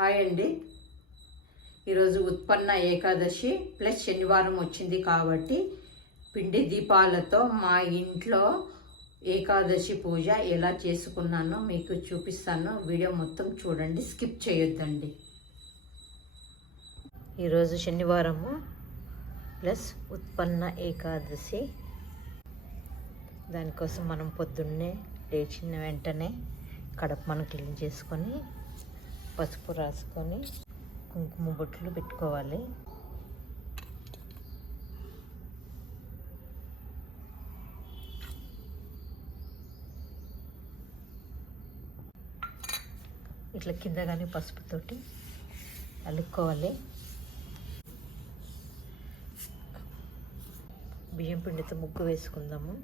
Hi అండి. ఈరోజు ఉత్పన్న ఏకాదశి ప్లస్ శనివారం వచ్చింది కాబట్టి పిండి దీపాలతో మా ఇంట్లో ఏకాదశి పూజ ఎలా చేసుకున్నానో మీకు చూపిస్తాను. వీడియో మొత్తం చూడండి స్కిప్ చేయొద్దండి. ఈరోజు శనివారము ప్లస్ ఉత్పన్న ఏకాదశి. దానికోసం మనం పొద్దున్నే లేచిన వెంటనే కడప మనం క్లీన్ చేసుకొని పసుపు రాసుకొని కుంకుమ బొట్లు పెట్టుకోవాలి. ఇట్లా కింద కానీ పసుపుతోటి అలుక్కోవాలి. బియ్యం పిండితో ముగ్గు వేసుకుందాము.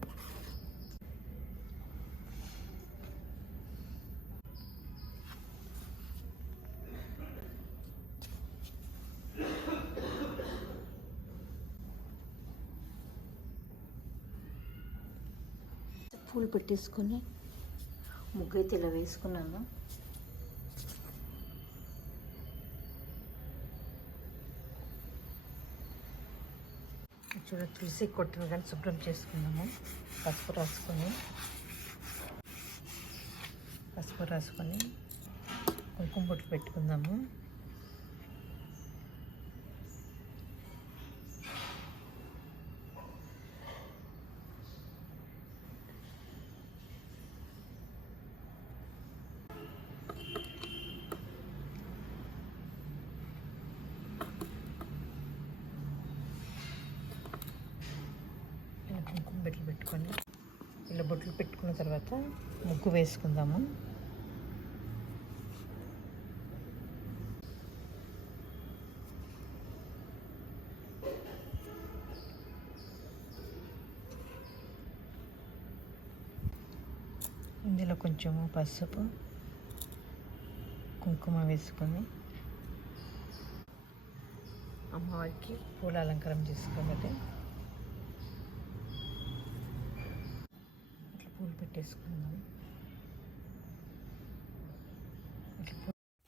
పెట్టేసుకొని ముగ్గు అయితే ఇలా వేసుకున్నాను. చూడ తులసి కొట్టిన కానీ శుభ్రం చేసుకున్నాము. పసుపు రాసుకొని పసుపు రాసుకొని కుంకుమ బొట్లు పెట్టుకుందాము ఇలా పెట్టుకోండి. బొట్లు ఇలా బొట్లు పెట్టుకున్న తర్వాత ముగ్గు వేసుకుందాము. ఇందులో కొంచెము పసుపు కుంకుమ వేసుకొని అమ్మవారికి పూల అలంకారం చేసుకోవాలి ఇట్లా పూలు పెట్టేసుకుందాం.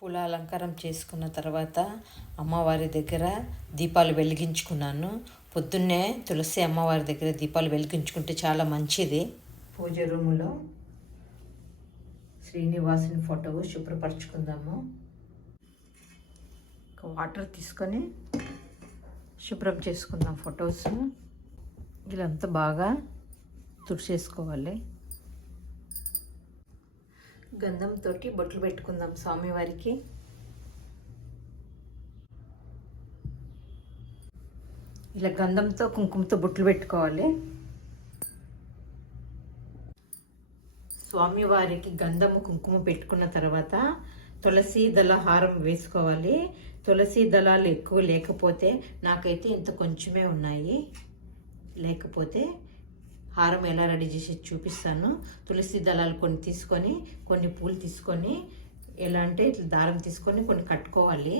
పూల అలంకారం చేసుకున్న తర్వాత అమ్మవారి దగ్గర దీపాలు వెలిగించుకున్నాను. పొద్దున్నే తులసి అమ్మవారి దగ్గర దీపాలు వెలిగించుకుంటే చాలా మంచిది. పూజ రూములో శ్రీనివాసుని ఫోటో శుభ్రపరచుకుందాము. వాటర్ తీసుకొని శుభ్రం చేసుకుందాం ఫొటోస్ ఇదంతా బాగా తుడిచేసుకోవాలి. గంధంతో బొట్లు పెట్టుకుందాం స్వామివారికి. ఇలా గంధంతో కుంకుమతో బొట్లు పెట్టుకోవాలి. స్వామివారికి గంధము కుంకుమ పెట్టుకున్న తర్వాత తులసి దళ హారం వేసుకోవాలి. తులసి దళాలు ఎక్కువ లేకపోతే నాకైతే ఇంత కొంచెమే ఉన్నాయి. లేకపోతే హారం ఎలా రెడీ చేసి చూపిస్తాను. తులసి దళాలు కొన్ని తీసుకొని కొన్ని పూలు తీసుకొని ఎలా అంటే ఇట్లా దారం తీసుకొని కొన్ని కట్టుకోవాలి.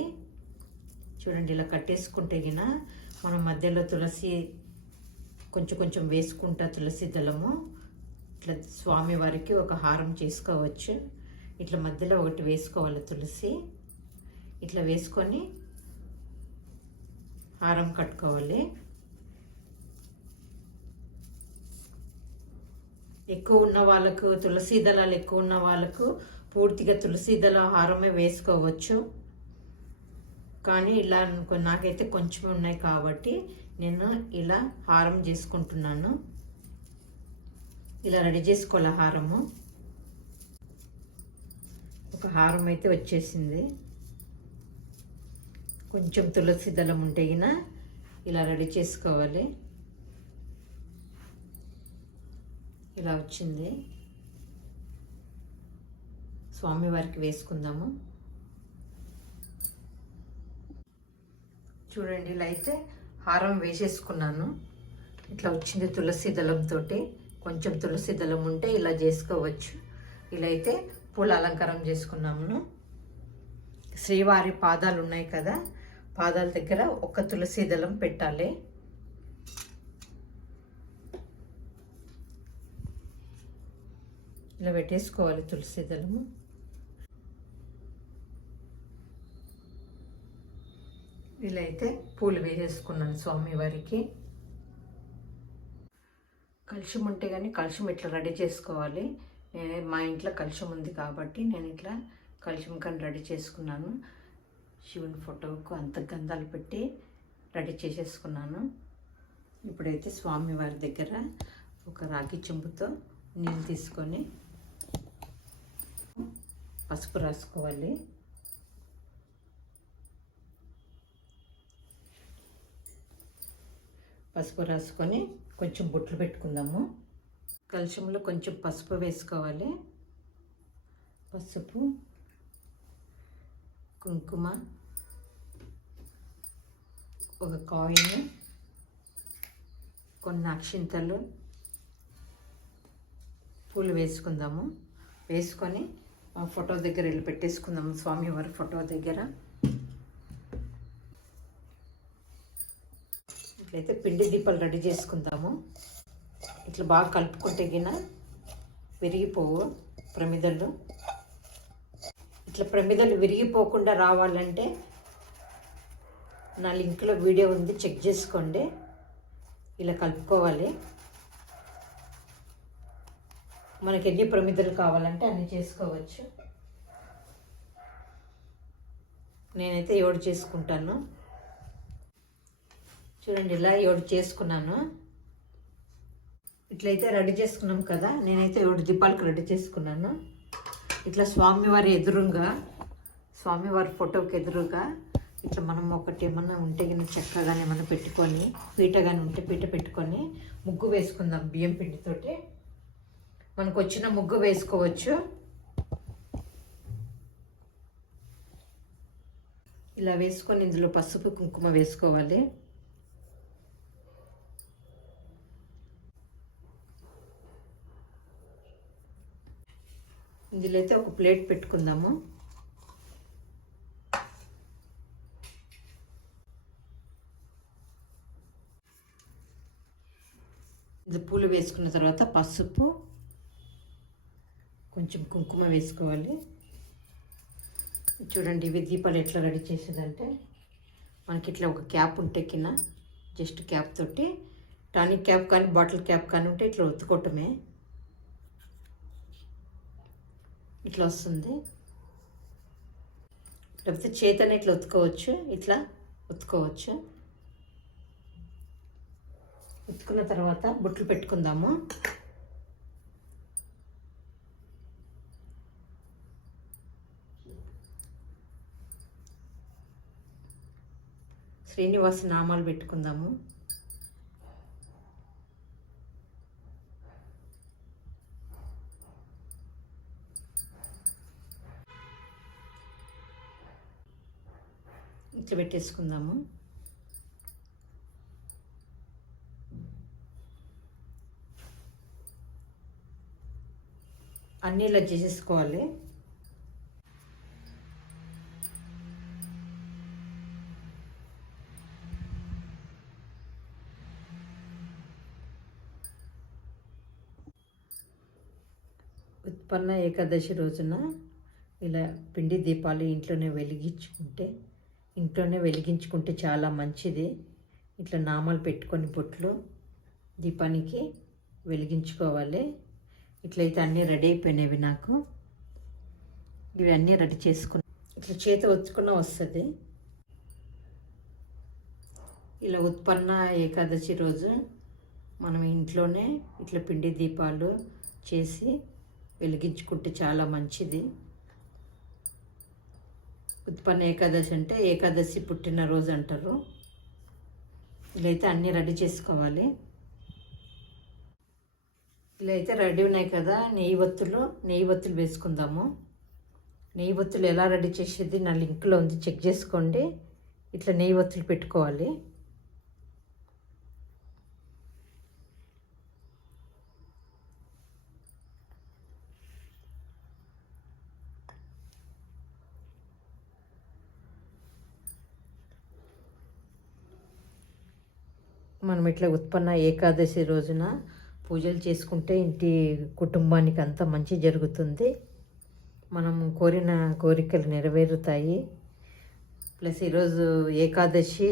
చూడండి ఇలా కట్టేసుకుంటే గిన మనం మధ్యలో తులసి కొంచెం కొంచెం వేసుకుంటా తులసి దళము. ఇట్లా స్వామివారికి ఒక హారం చేసుకోవచ్చు. ఇట్లా మధ్యలో ఒకటి వేసుకోవాలి తులసి. ఇట్లా వేసుకొని హారం కట్టుకోవాలి. ఎక్కువ ఉన్న వాళ్ళకు తులసి దళాలు ఎక్కువ ఉన్న వాళ్ళకు పూర్తిగా తులసి దళ హారమే వేసుకోవచ్చు. కానీ ఇలా అనుకో నాకైతే కొంచెం ఉన్నాయి కాబట్టి నేను ఇలా హారం చేసుకుంటున్నాను. ఇలా రెడీ చేసుకోవాలి హారము? ఒక హారం అయితే వచ్చేసింది. కొంచెం తులసి దళం ఉంటే ఇలా రెడీ చేసుకోవాలి. ఇలా వచ్చింది. స్వామివారికి వేసుకుందాము. చూడండి ఇలా అయితే హారం వేసేసుకున్నాను. ఇట్లా వచ్చింది తులసి దళంతో కొంచెం తులసి దళం ఉంటే ఇలా చేసుకోవచ్చు. ఇలా అయితే పూల అలంకారం చేసుకున్నాము శ్రీవారి పాదాలు ఉన్నాయి కదా పాదాల దగ్గర ఒక తులసి దళం పెట్టాలి. ఇలా పెట్టేసుకోవాలి తులసి దళము. ఇలా అయితే పూలు వేసేసుకున్నాను స్వామివారికి కలుషం ఉంటే కానీ కలుషం ఇట్లా రెడీ చేసుకోవాలి. నేను మా ఇంట్లో కలుషం ఉంది కాబట్టి నేను ఇట్లా కలుషం కానీ రెడీ చేసుకున్నాను. శివుని ఫోటోకు అంత గంధాలు పెట్టి రెడీ చేసేసుకున్నాను. ఇప్పుడైతే స్వామివారి దగ్గర ఒక రాగి చెంబుతో నీళ్ళు తీసుకొని పసుపు రాసుకోవాలి. పసుపు రాసుకొని కొంచెం బొట్లు పెట్టుకుందాము. కలుషంలో కొంచెం పసుపు వేసుకోవాలి. పసుపు కుంకుమ ఒక కాయిన్ కొన్ని అక్షింతలు పూలు వేసుకుందాము. వేసుకొని ఫోటో దగ్గర వెళ్ళి పెట్టేసుకుందాము స్వామివారి ఫోటో దగ్గర. ఇట్లయితే పిండి దీపాలు రెడీ చేసుకుందాము. ఇట్లా బాగా కలుపుకుంటే గిన విరిగిపోవు ప్రమిదలు. ఇట్లా ప్రమిదలు విరిగిపోకుండా రావాలంటే నా లింక్లో వీడియో ఉంది చెక్ చేసుకోండి. ఇలా కలుపుకోవాలి. మనకి ఎన్ని ప్రమిదలు కావాలంటే అన్ని చేసుకోవచ్చు. నేనైతే ఏడు చేసుకుంటాను. చూడండి ఇలా ఏడు చేసుకున్నాను. ఇట్లయితే రెడీ చేసుకున్నాం కదా నేనైతే ఏడు దీపాలకు రెడీ చేసుకున్నాను. ఇట్లా స్వామివారి ఎదురుగా స్వామివారి ఫోటోకి ఎదురుగా ఇట్లా మనం ఒకటి ఏమన్నా ఉంటే కానీ చెక్క కానీ ఏమన్నా పెట్టుకొని పీట కానీ ఉంటే పీట పెట్టుకొని ముగ్గు వేసుకుందాం బియ్యం పిండితోటి. మనకు వచ్చిన ముగ్గు వేసుకోవచ్చు. ఇలా వేసుకొని ఇందులో పసుపు కుంకుమ వేసుకోవాలి. ఇందులో అయితే ఒక ప్లేట్ పెట్టుకుందాము. ఇది పూలు వేసుకున్న తర్వాత పసుపు కొంచెం కుంకుమ వేసుకోవాలి. చూడండి ఇవి దీపాలు ఎట్లా రెడీ చేసేదంటే మనకి ఇట్లా ఒక క్యాప్ ఉంటే కింద జస్ట్ క్యాప్ తోటి టానిక్ క్యాప్ కానీ బాటిల్ క్యాప్ కానీ ఉంటే ఇట్లా ఒత్తుకోవటమే. ఇట్లా వస్తుంది. లేకపోతే చేతనే ఇట్లా ఒత్తుకోవచ్చు ఇట్లా ఒత్తుకోవచ్చు. ఉతుకున్న తర్వాత బుట్లు పెట్టుకుందాము. శ్రీనివాస నామాలు పెట్టుకుందాము. ఇట్లా పెట్టేసుకుందాము. అన్నీ ఇలా చేసేసుకోవాలి. ఉత్పన్న ఏకాదశి రోజున ఇలా పిండి దీపాలు ఇంట్లోనే వెలిగించుకుంటే ఇంట్లోనే వెలిగించుకుంటే చాలా మంచిది. ఇట్లా నామాలు పెట్టుకొని బొట్లు దీపానికి వెలిగించుకోవాలి. ఇట్లయితే అన్నీ రెడీ అయిపోయినవి నాకు. ఇవి అన్నీ రెడీ చేసుకుని ఇట్లా చేత వచ్చుకున్న వస్తుంది. ఇలా ఉత్పన్న ఏకాదశి రోజు మనం ఇంట్లోనే ఇట్లా పిండి దీపాలు చేసి వెలిగించుకుంటే చాలా మంచిది. ఉత్పన్న ఏకాదశి అంటే ఏకాదశి పుట్టినరోజు అంటారు. ఇలా అయితే అన్నీ రెడీ చేసుకోవాలి. ఇలా అయితే రెడీ ఉన్నాయి కదా నెయ్యి ఒత్తులు నెయ్యి ఒత్తులు వేసుకుందాము. నెయ్యి ఒత్తులు ఎలా రెడీ చేసేది నా లింక్లో ఉంది చెక్ చేసుకోండి. ఇట్లా నెయ్యి ఒత్తులు పెట్టుకోవాలి. మనం ఇట్లా ఉత్పన్న ఏకాదశి రోజున పూజలు చేసుకుంటే ఇంటి కుటుంబానికి అంతా మంచి జరుగుతుంది. మనం కోరిన కోరికలు నెరవేరుతాయి. ప్లస్ ఈరోజు ఏకాదశి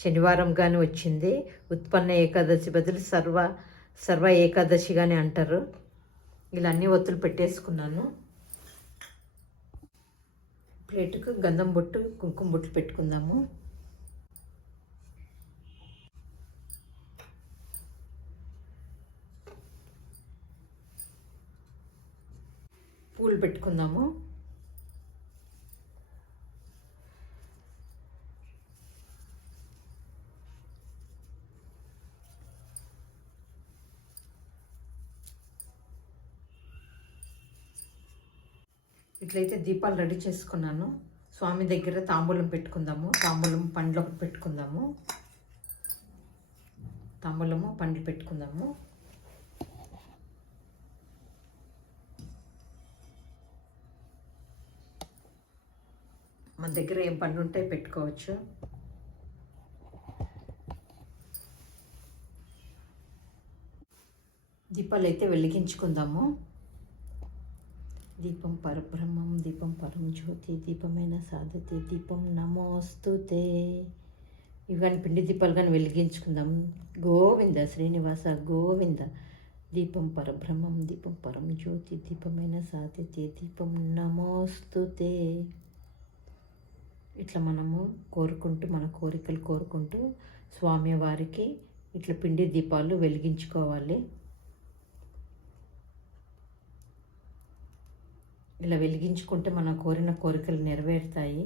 శనివారం కానీ వచ్చింది. ఉత్పన్న ఏకాదశి బదులు సర్వ సర్వ ఏకాదశి కానీ అంటారు. ఇలా అన్ని ఒత్తులు పెట్టేసుకున్నాను. ప్లేటుకు గంధం బొట్టు కుంకుమ బొట్లు పెట్టుకుందాము. పూలు పెట్టుకుందాము. ఇట్లయితే దీపాలు రెడీ చేసుకున్నాను. స్వామి దగ్గర తాంబూలం పెట్టుకుందాము. తాంబూలం పండ్లు పెట్టుకుందాము. తాంబూలము పండ్లు పెట్టుకుందాము. మన దగ్గర ఏం పండు ఉంటాయి పెట్టుకోవచ్చు. దీపాలు అయితే వెలిగించుకుందాము. దీపం పరబ్రహ్మం దీపం పరం జ్యోతి దీపమైన సాధతే దీపం నమోస్తుతే. ఇవి కానీ పిండి దీపాలు కానీ వెలిగించుకుందాం. గోవింద శ్రీనివాస గోవింద. దీపం పరబ్రహ్మం దీపం పరం జ్యోతి దీపమైన సాధతే దీపం నమోస్తుతే. ఇట్లా మనము కోరుకుంటూ మన కోరికలు కోరుకుంటూ స్వామివారికి ఇట్లా పిండి దీపాలు వెలిగించుకోవాలి. ఇలా వెలిగించుకుంటే మన కోరిన కోరికలు నెరవేరుతాయి.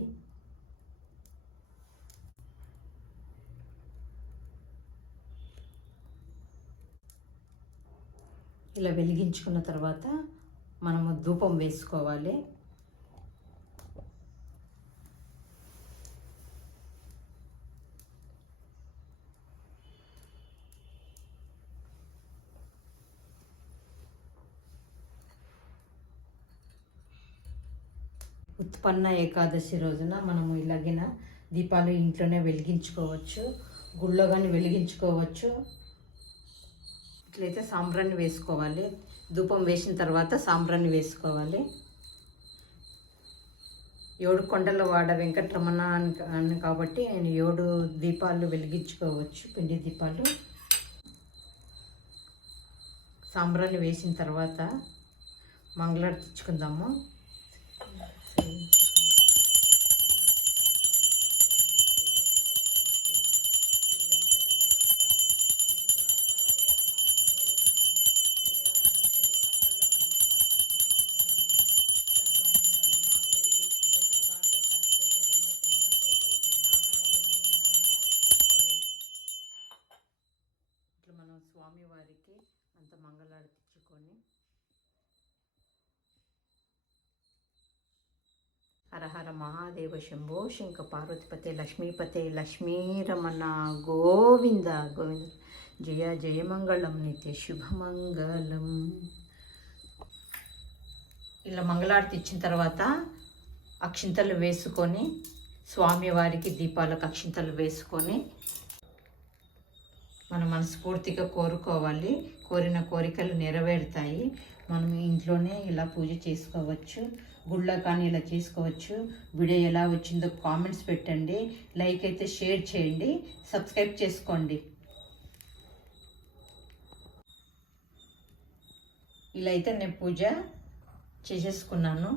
ఇలా వెలిగించుకున్న తర్వాత మనము ధూపం వేసుకోవాలి. పన్న ఏకాదశి రోజున మనము ఇలాగిన దీపాలు ఇంట్లోనే వెలిగించుకోవచ్చు గుళ్ళో కానీ వెలిగించుకోవచ్చు. ఇట్లయితే సాంబ్రాన్ని వేసుకోవాలి. ధూపం వేసిన తర్వాత సాంబ్రాన్ని వేసుకోవాలి. ఏడు కొండల వాడ వెంకటరమణ అని అని కాబట్టి నేను ఏడు దీపాలు వెలిగించుకోవచ్చు పిండి దీపాలు. సాంబ్రాన్ని వేసిన తర్వాత మంగళారు ఇచ్చుకుందాము స్వామివారికి అంత మంగళారతిచ్చుకొని హరహర మహాదేవ శంభో శంక పార్వతిపతే లక్ష్మీపతే లక్ష్మీరమణ గోవింద గోవింద. జయ జయమంగళం నిత్య శుభమంగళం ఇలా మంగళారతి ఇచ్చిన తర్వాత అక్షింతలు వేసుకొని స్వామివారికి దీపాలకు అక్షింతలు వేసుకొని మనం మనస్ఫూర్తిగా కోరుకోవాలి. కోరిన కోరికలు నెరవేరుతాయి. మనం ఇంట్లోనే ఇలా పూజ చేసుకోవచ్చు. గుళ్ళ కానీ ఇలా చేసుకోవచ్చు. వీడియో ఎలా వచ్చిందో కామెంట్స్ పెట్టండి. లైక్ అయితే షేర్ చేయండి. సబ్స్క్రైబ్ చేసుకోండి. ఇలా అయితే నేను పూజ చేసేసుకున్నాను.